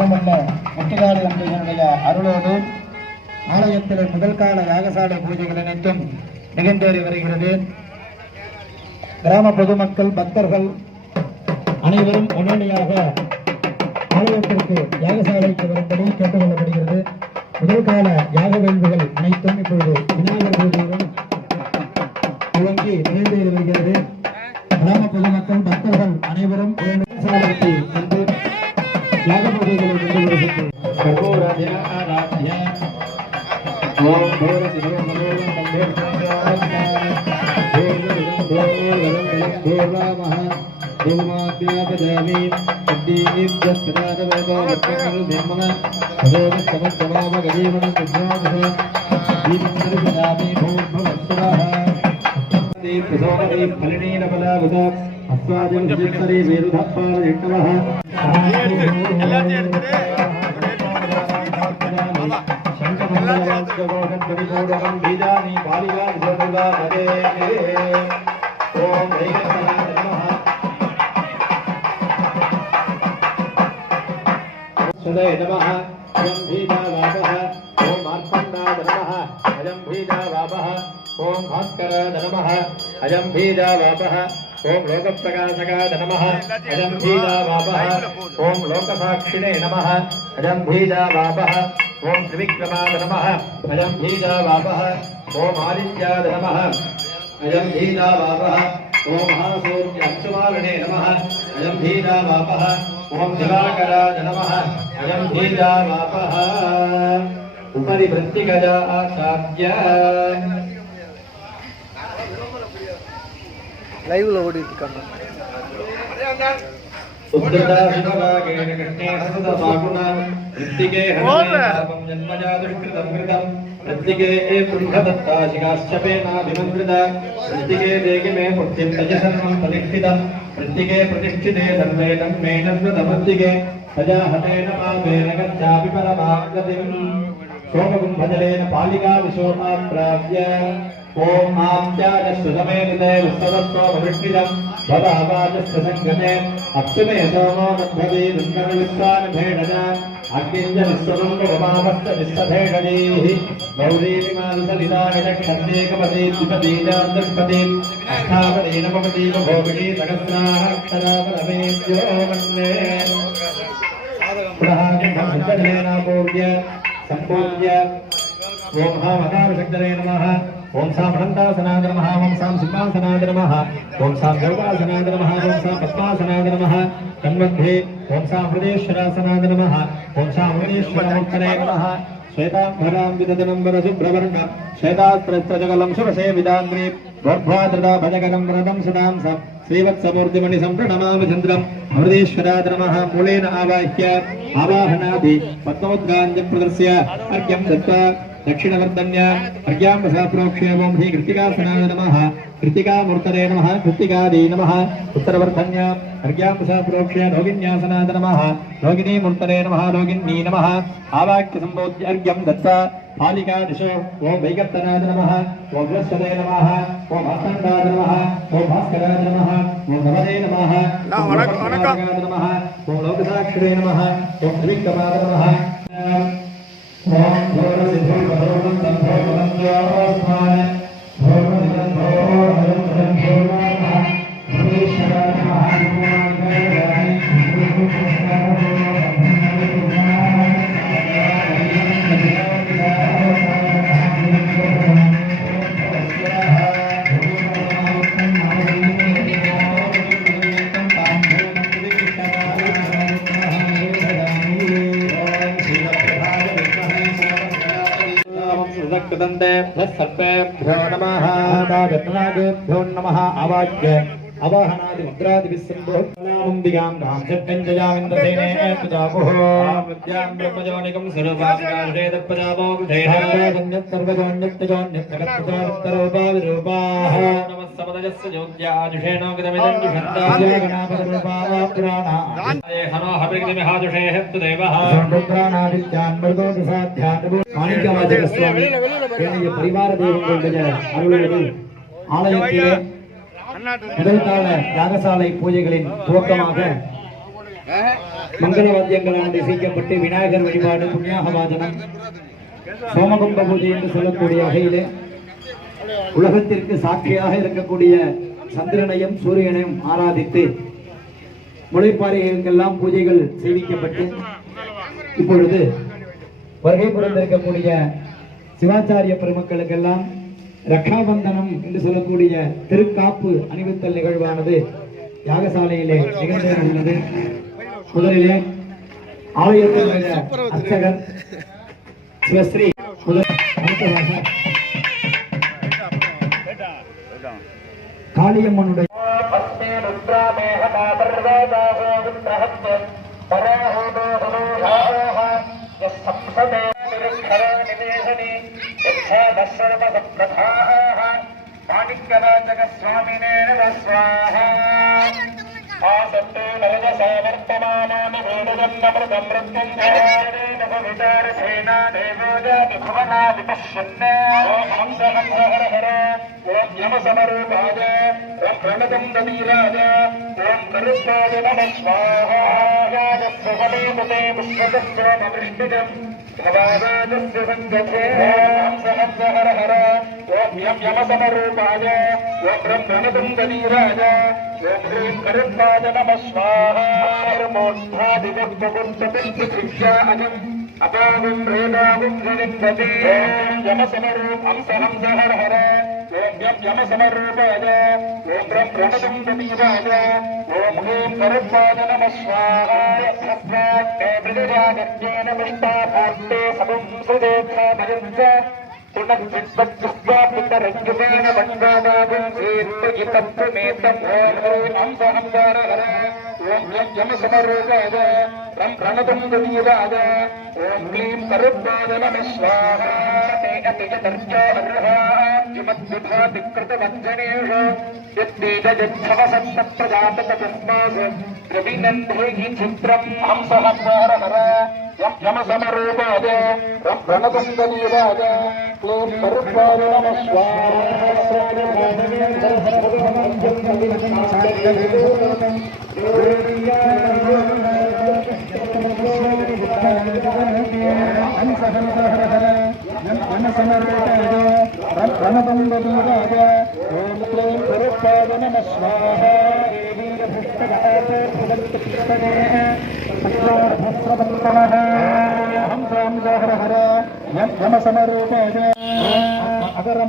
இடமல்ல முத்துகாடு என்ற அருளோடு ஆலயத்தில் முதல் கால யாகசாலை பூஜைகள் அனைத்தும் நிகழ்ந்தேறி வருகிறது. கிராம பொதுமக்கள் பக்தர்கள் அனைவரும் உடனடியாக ஆலயத்திற்கு யாகசாலைக்கு வரும்படி கேட்டுக் கொள்ளப்படுகிறது. முதல் கால யாக வேள்விகள் அனைத்தும் இப்பொழுது விநாயகர் பூஜையுடன் துவங்கி நிகழ்ந்தேறி வருகிறது. கிராம பொதுமக்கள் பக்தர்கள் அனைவரும் யாகசாலைக்கு சென்று யாக பூஜைகளை கொண்டு வருகின்றனர். ओम भास्कराय नमः अजं भीजावापः ओम लोकप्रकाशकाय नमः अजं भीजावापः ओम लोकसाक्षिणे नमः अजं भीजावापः ओम त्रिविक्रमाय नमः अजं भीजावापः ओम आदित्याय नमः अजं भीजावापः ओम महासूर्य अक्षमालने नमः अजं भीजावापः ओम दिवाकराय नमः अजं भीजावापः उपरि वृत्तिगजा आचार्य लाइव लो ओडिट करना उद्धता विनरागेण कृष्णे हसदा सागुना वृत्तिके हनुमे पापं जन्मजा दुष्कृतं कृतं वृत्तिके पुण्यदत्ता शिखाश्चपेना विमन्त्रिता वृत्तिके देहि मे मुक्तिं तजसन्नं प्रतिष्ठितं वृत्तिके प्रतिष्ठिते सर्वे तन्मे नन्वृतमृत्तिके सजा हतेन पापेन गच्छापि परमां गतिम् शोककुम्भजलेन पालिका विशोमा प्राप्य ओम आप्याजस्व समेते विश्वदस्व भविष्यं भवावाजस्व संगते अक्षमे सोमो नभ्यते दुर्गविस्वान भेडजा अग्निञ्च विश्वदं भवामस्त विश्वभेडजीः गौरी विमानसलितानि दक्षन्देकपदे द्विपदीजान्तपदे अष्टापदे नवपदे भोगिनी सहस्राः अक्षरापदमेभ्यो वन्दे प्रहाजलेनापूर्य सम्पूज्य ओम महामहाशक्तये नमः ओम साम अनंतासनाय नमः ओम साम सिंहासनाय नमः ओम साम गौडासनाय नमः ओम साम पद्मासनाय नमः तन्मध्ये ओम साम हृदयेश्वरासनाय नमः ओम साम हृदयेश्वरमुक्तये नमः श्वेतांबरां विदधनंबर शुभ्रवर्ण श्वेतास्त्रजगलं शुभसेविदाग्रे गोर्ध्वाद्रदा भजगनं व्रतं सदां स श्रीवत्समूर्तिमणि सम्प्रणमामि चन्द्रं हृदयेश्वराय नमः मूलेन आवाह्य आवाहनादि पद्मोद्गाञ्च प्रदर्श्य अर्घ्यं दत्त्वा दक्षिणवर्धन्य अर्घ्यां प्रोक्ष्य ओम श्री कृत्तिकासनाय नमः कृत्तिकामूर्तये नमः कृत्तिकादे नमः उत्तरवर्धन्य अर्घ्यां प्रोक्ष्य रोगिण्यासनाय नमः रोगिणीमूर्तये नमः रोगिणी नमः आवाक्य संबोध्य अर्घ्यं दत्त्वा पालिका दिशो ओम वैकर्तनाय नमः ओम बृहस्पतये नमः ओम भास्कराय नमः ओम भास्कराय नमः ओम नमदे नमः ओम नमः ओम लोकसाक्षिणे नमः ओम त्रिविक्रमाय नमः ओम भोरसिद्धो भरोनं तन्भोरनं ज्योत्स्मान भोरनं भोरनं भोरनं भोरेश्वराय नमः सर्पेभ्यो नमः रत्नागेभ्यो नमः आवाह्य अवाहनादि मुद्रादिभिः सम्बोधनामं दिगां नाम शक्कञ्जयामिन्द्रसेने प्रजापोः विद्यां ब्रह्मजोनिकं सर्वाङ्गाशेदप्रजापो विधेयः सर्वजोन्यत्तजोन्यत्तगत्तरोपाविरूपाः नमः समदजस्य ज्योत्याजुषेणो गतमिदं जुषन्तागणापदरूपाः पुराणाः हनो हविग्निमिहाजुषेः देवः रुद्रानादित्यान् मृदोदसाध्यान् माणिक्यवाचक स्वामी परिवार தெய்வங்களுடைய அருளோடு ஆலயத்திலே முதல் கால யாகசாலை பூஜைகளின் துவக்கமாக மங்கள வாத்தியங்களானது இசைக்கப்பட்டு விநாயகர் வழிபாடு புண்ணியாக வாதனம் சோமகும்ப பூஜை என்று சொல்லக்கூடிய வகையிலே உலகத்திற்கு சாட்சியாக இருக்கக்கூடிய சந்திரனையும் சூரியனையும் ஆராதித்து முளைப்பாறைகளுக்கெல்லாம் பூஜைகள் செய்விக்கப்பட்டு இப்பொழுது வருகை புரிந்திருக்கக்கூடிய சிவாச்சாரிய பெருமக்களுக்கெல்லாம் ரக்ஷாபந்தனம் என்று சொல்லக்கூடிய திருக்காப்பு அணிவித்தல் நிகழ்வானது யாகசாலையிலே நிகழ்ந்தது. முதலிலே ஆலயத்தினுடைய அர்ச்சகர் சிவஸ்ரீ காளியம்மனுடைய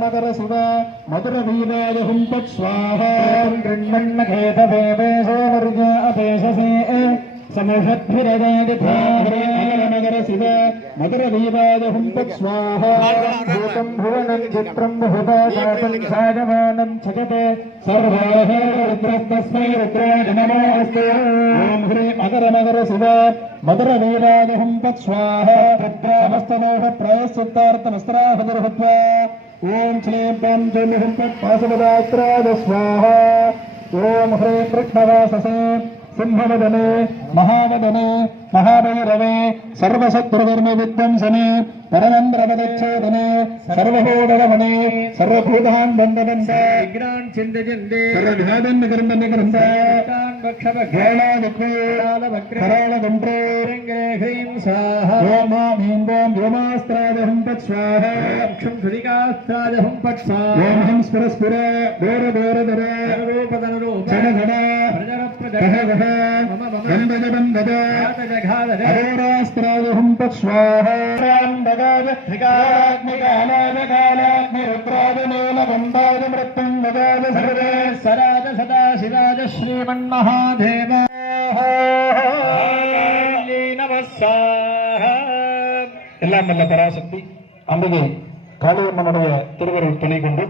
अगर शिव मधुर वीराय हुं तत् स्वाहा गृह्णन्न खेतवेवे सोवर्ग अपेशसे समषद्भिरजादिथागर शिव मधुर वीराय हुं तत् स्वाहा भूतं भुवनं चित्रं बहुदातं साजमानं छजते सर्वाः रुद्रस्तस्मै रुद्राय नमोऽस्तु ॐ ह्रीं अगर शिव मधुर वीराय हुं तत् स्वाहा समस्तदोष प्रायश्चित्तार्थमस्त्राहदुर्हत्वा ओम श्रीं पं जन्हुं पाशवदात्राद स्वाहा ओम ह्रीं कृष्णवाससे सिंहवदने महावदने महाभैरवे सर्वशत्रुधर्म विध्वंसने परमन्द्रपदच्छेदने सर्वभूतगमने सर्वभूतान् बन्धनन्द विघ्नान् छिन्दयन्ते सर्वविघ्नान् निकरन्द भक्षभक्षालावक्रालवक्रालवक्रे ह्रीं स्वाहा ओम ह्रीं ओम व्योमास्त्रादहं तत् स्वाहा क्षं सुरिकास्त्रादहं तत् स्वाहा ओम हं स्फुर दोर रूपदनरूप क्षणघन प्रजर बंदज बंदज अरोरास्त्रादहं तत् स्वाहा सराज सदा शिराज श्रीमन्महादेव எல்லாம் நல்ல பராசக்தி அம்பிகை காளியம்மனுடைய திருவருள் துணை கொண்டு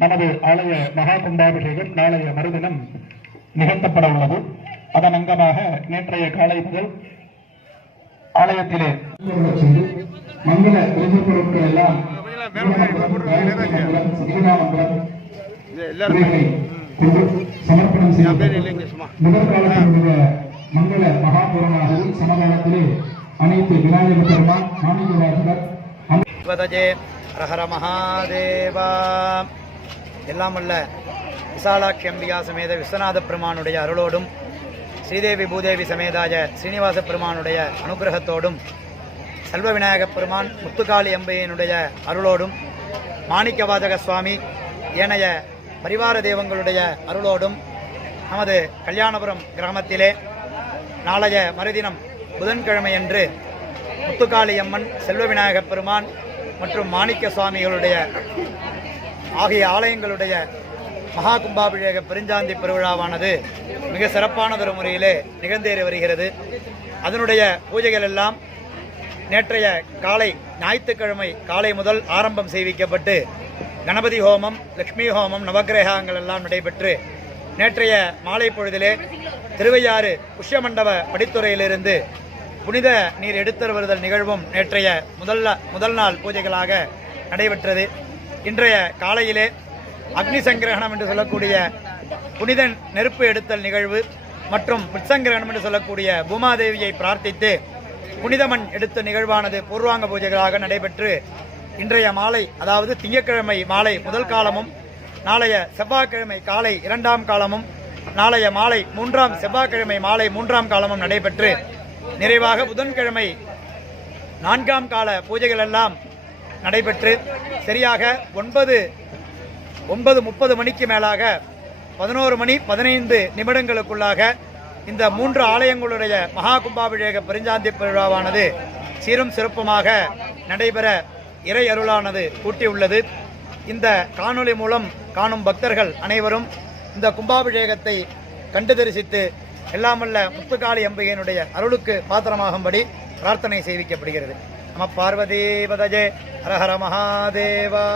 நமது ஆலய மகா கும்பாபிஷேகம் நாளைய மறுதினம் நிகழ்த்தப்பட உள்ளது. அதன் அங்கமாக நேற்றைய காலை முதல் ஆலயத்திலே மங்கள பூஜை பொருட்கள் எல்லாம் சமர்ப்பணம் செய்யப்பட்டு முதற்காலத்தினுடைய மங்கள மகாபுரமாகவும் சமகாலத்திலே அனைத்து விநாயகர் பெருமான் மாணிக்கவாசகர் ஹர மகாதேவா எல்லாம் அல்ல விசாலாட்சி அம்பிகா சமேத விஸ்வநாத பெருமானுடைய அருளோடும் ஸ்ரீதேவி பூதேவி சமேதாய ஸ்ரீனிவாச பெருமானுடைய அனுகிரகத்தோடும் செல்வ விநாயகப் பெருமான் முத்துக்காளி அம்பையினுடைய அருளோடும் மாணிக்கவாசக சுவாமி ஏனைய பரிவார தெய்வங்களுடைய அருளோடும் நமது கல்யாணபுரம் கிராமத்திலே நாளைய மறுதினம் புதன்கிழமையன்று முத்துக்காளி அம்மன் செல்வ விநாயகப் பெருமான் மற்றும் மாணிக்க சுவாமிகளுடைய ஆகிய ஆலயங்களுடைய மகா கும்பாபிஷேக பெருஞ்சாந்தி பெருவிழாவானது மிக சிறப்பானதொரு முறையிலே நிகழ்ந்தேறி வருகிறது. அதனுடைய பூஜைகள் எல்லாம் நேற்றைய காலை ஞாயிற்றுக்கிழமை காலை முதல் ஆரம்பம் செய்விக்கப்பட்டு கணபதி ஹோமம், லட்சுமி ஹோமம், நவக்கிரகங்கள் எல்லாம் நடைபெற்று நேற்றைய மாலை பொழுதிலே திருவையாறு புஷ்யமண்டப படித்துறையிலிருந்து புனித நீர் எடுத்தருவருதல் நிகழ்வும் நேற்றைய முதல் நாள் பூஜைகளாக நடைபெற்றது. இன்றைய காலையிலே அக்னி சங்கிரகணம் என்று சொல்லக்கூடிய புனித நெருப்பு எடுத்தல் நிகழ்வு மற்றும் பிட்சங்கிரகணம் என்று சொல்லக்கூடிய பூமாதேவியை பிரார்த்தித்து புனிதமண் எடுத்த நிகழ்வானது பூர்வாங்க பூஜைகளாக நடைபெற்று இன்றைய மாலை, அதாவது திங்கட்கிழமை மாலை முதல் காலமும், நாளைய செவ்வாய்க்கிழமை காலை இரண்டாம் காலமும், நாளைய மாலை செவ்வாய்க்கிழமை மாலை மூன்றாம் காலமும் நடைபெற்று நிறைவாக புதன்கிழமை 4ஆம் கால பூஜைகள் எல்லாம் நடைபெற்று சரியாக 9:30 மணிக்கு மேலாக 11 மணி 15 நிமிடங்களுக்குள்ளாக இந்த 3 ஆலயங்களுடைய மகா கும்பாபிஷேக பெருஞ்சாந்தி பெருவிழாவானது சீரும் சிறப்புமாக நடைபெற இறை அருளானது கூட்டியுள்ளது. இந்த காணொளி மூலம் காணும் பக்தர்கள் அனைவரும் இந்த கும்பாபிஷேகத்தை கண்டு தரிசித்து எல்லாமல்ல முத்துக்காளி அம்பிகையினுடைய அருளுக்கு பாத்திரமாகும்படி பிரார்த்தனை செய்விக்கப்படுகிறது. நம பார்வதி பதஜே, ஹரஹர மகாதேவா.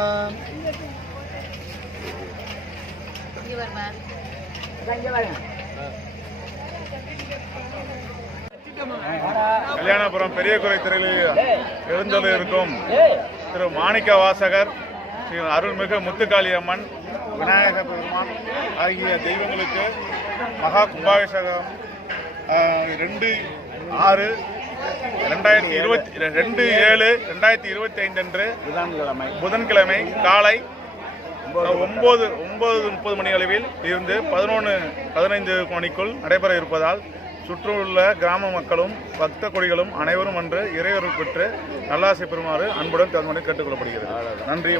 கல்யாணபுரம் பெரிய குறை திரையில் எழுந்தொழி இருக்கும் திரு மாணிக்க வாசகர், ஸ்ரீ அருள்மிகு முத்துக்காளி அம்மன், விநாயக பெருமான் ஆகிய தெய்வங்களுக்கு மகா கும்பாபிஷேகம் 2/6/2025 அன்று புதன்கிழமை காலை 9:30 மணி அளவில் இருந்து 11:15 மணிக்குள் நடைபெற இருப்பதால் சுற்றியுள்ள கிராம மக்களும் பக்த கொடிகளும் அனைவரும் அன்று இறையருள் பெற்று நல்லாசை பெறுமாறு அன்புடன் தன்மனை கேட்டுக்கொள்ளப்படுகிறது. நன்றி.